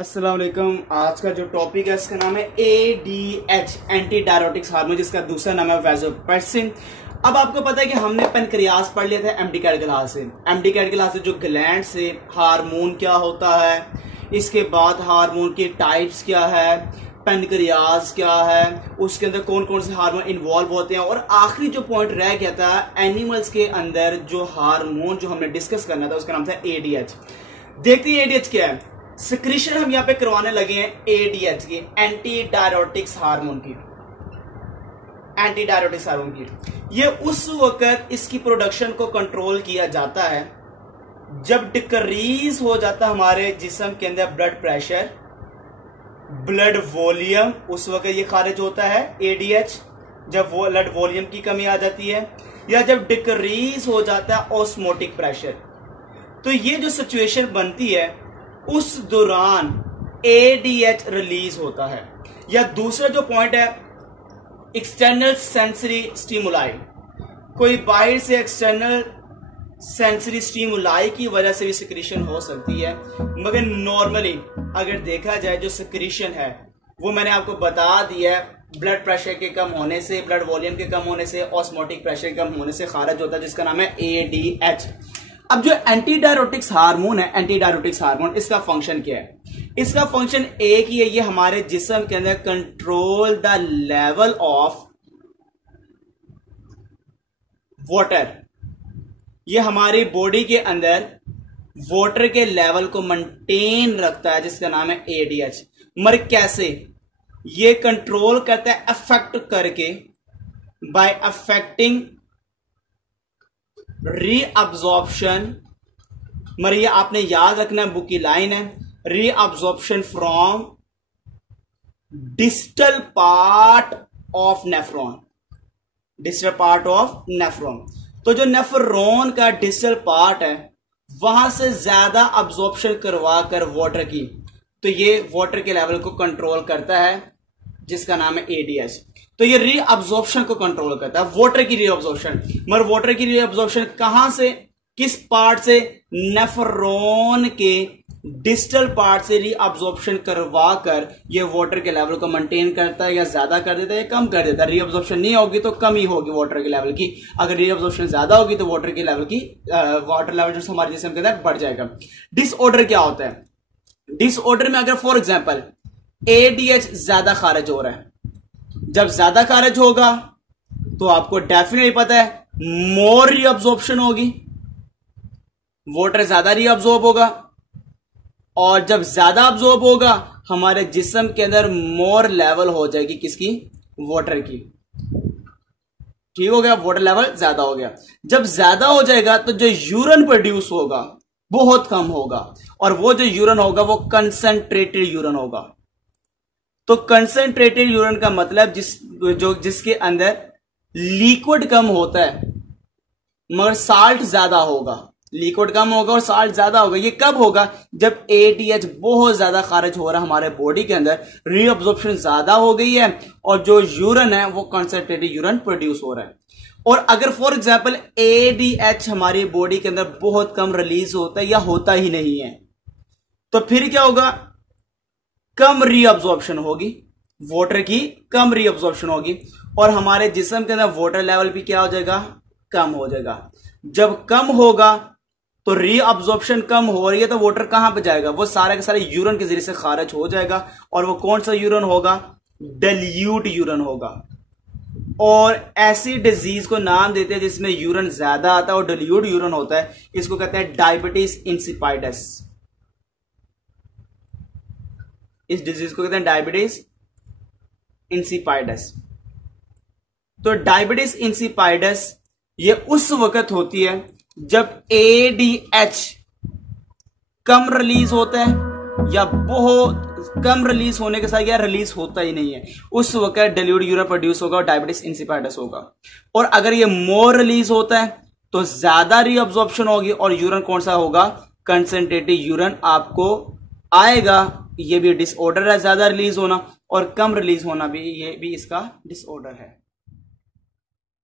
अस्सलाम वालेकुम। आज का जो टॉपिक है इसका नाम है ADH, एंटी डायरोटिक्स हार्मोन, जिसका दूसरा नाम है वैसोप्रेसिन। अब आपको पता है कि हमने पेनक्रियास पढ़ लिया था एमडी कैट क्लास से। एमडी कैट क्लास से जो ग्लैंड से हार्मोन क्या होता है, इसके बाद हार्मोन के टाइप्स क्या है, पेनक्रियास क्या है, उसके अंदर कौन कौन से हार्मोन इन्वॉल्व होते हैं, और आखिरी जो पॉइंट रह गया था एनिमल्स के अंदर जो हार्मोन जो हमने डिस्कस करना था उसका नाम था ADH। देखते हैं ADH क्या है। सिक्रीशन हम यहाँ पे करवाने लगे हैं ADH की, एंटी डायरोटिक्स हार्मोन की। एंटी डायरोटिक्स हार्मोन की ये उस वक्त इसकी प्रोडक्शन को कंट्रोल किया जाता है जब डिक्रीज हो जाता हमारे जिस्म के अंदर ब्लड प्रेशर, ब्लड वॉल्यूम, उस वक्त ये खारिज होता है ADH। जब वो ब्लड वॉल्यूम की कमी आ जाती है, या जब डिक्रीज हो जाता है ऑस्मोटिक प्रेशर। तो ये जो सिचुएशन बनती है उस दौरान ADH रिलीज होता है। या दूसरा जो पॉइंट है, एक्सटर्नल सेंसरी स्टिमुलाई, कोई बाहर से एक्सटर्नल सेंसरी स्टिमुलाई की वजह से भी सिक्रीशन हो सकती है, मगर नॉर्मली अगर देखा जाए जो सिक्रीशन है वो मैंने आपको बता दिया है, ब्लड प्रेशर के कम होने से, ब्लड वॉल्यूम के कम होने से, ऑस्मोटिक प्रेशर कम होने से खारिज होता है, जिसका नाम है ADH। अब जो एंटी डायरोटिक्स हार्मोन है, एंटी डायरोटिक्स हार्मोन, इसका फंक्शन क्या है? इसका फंक्शन एक ही है, ये हमारे जिस्म के अंदर control the level of water, ये हमारी बॉडी के अंदर वाटर के लेवल को मेंटेन रखता है, जिसका नाम है ADH। मगर कैसे? ये कंट्रोल करता है अफेक्ट करके, बाय अफेक्टिंग रीअब्जॉर्प्शन। मगर ये आपने याद रखना, बुक की लाइन है, reabsorption from distal part of nephron, distal part of nephron. तो जो नेफ्रॉन का डिस्टल पार्ट है वहां से ज्यादा अब्जॉर्प्शन करवा कर वाटर की, तो ये वाटर के लेवल को कंट्रोल करता है, जिसका नाम है ADH। तो ये रीअब्जॉर्प्शन को कंट्रोल करता है, वाटर की रीअब्जॉर्प्शन। मगर वाटर की रीअब्जॉर्प्शन कहां से, किस पार्ट से? नेफ्रॉन के डिस्टल पार्ट से रीअब्जॉर्प्शन करवा कर ये वाटर के लेवल को मेंटेन करता है, या ज्यादा कर देता है या कम कर देता है। रीअब्जॉर्प्शन नहीं होगी तो कमी होगी वाटर के लेवल की, अगर रीअब्जॉर्प्शन ज्यादा होगी तो वाटर के लेवल की वाटर लेवल जो हमारे जिस्म के अंदर बढ़ जाएगा। डिसऑर्डर क्या होता है? डिसऑर्डर में अगर फॉर एग्जांपल ADH ज्यादा खारिज हो रहा है, जब ज्यादा खारिज होगा तो आपको डेफिनेटली पता है मोर रीअब्जॉर्प्शन होगी, वाटर ज्यादा रीअब्जॉर्ब होगा, और जब ज्यादा अब्जॉर्ब होगा हमारे जिस्म के अंदर मोर लेवल हो जाएगी किसकी? वाटर की। ठीक हो गया, वाटर लेवल ज्यादा हो गया। जब ज्यादा हो जाएगा तो जो यूरिन प्रोड्यूस होगा बहुत कम होगा, और वो जो यूरिन होगा वो कंसंट्रेटेड यूरिन होगा। तो कंसंट्रेटेड यूरिन का मतलब जिसके अंदर लिक्विड कम होता है मगर साल्ट ज्यादा होगा, लिक्विड कम होगा और साल्ट ज्यादा होगा। ये कब होगा? जब ADH बहुत ज्यादा खारिज हो रहा है हमारे बॉडी के अंदर, रीअब्जॉर्प्शन ज्यादा हो गई है, और जो यूरिन है वो कंसंट्रेटेड यूरिन प्रोड्यूस हो रहा है। और अगर फॉर एग्जांपल ADH हमारी बॉडी के अंदर बहुत कम रिलीज होता है या होता ही नहीं है, तो फिर क्या होगा? कम रीअब्जॉर्प्शन होगी, वाटर की कम रीअब्जॉर्प्शन होगी, और हमारे जिस्म के अंदर वाटर लेवल भी क्या हो जाएगा? कम हो जाएगा। जब कम होगा तो रीअब्जॉर्प्शन कम हो रही है तो वाटर कहां पे जाएगा? वो सारे के सारे यूरिन के जरिए से खारिज हो जाएगा, और वो कौन सा यूरिन होगा? डाइल्यूट यूरिन होगा। और ऐसी डिजीज को नाम देते हैं जिसमें यूरिन ज्यादा आता है और डाइल्यूट यूरिन होता है, इसको कहते हैं डायबिटीज इंसिपाइडस। इस डिजीज को कहते हैं डायबिटीज इंसिपाइडस। तो डायबिटीज इंसिपाइडस ये उस वक्त होती है जब ADH कम रिलीज होता है, या बहुत कम रिलीज होने के साथ या रिलीज होता ही नहीं है, उस वक्त डाइल्यूट यूरिन प्रोड्यूस होगा और डायबिटीज इंसिपाइडस होगा। और अगर ये मोर रिलीज होता है तो ज्यादा रीअब्जॉर्प्शन होगी, और यूरिन कौन सा होगा? कंसंट्रेटेड यूरिन आपको आएगा। ये भी डिसऑर्डर है, ज्यादा रिलीज होना, और कम रिलीज होना भी, ये भी इसका डिसऑर्डर है।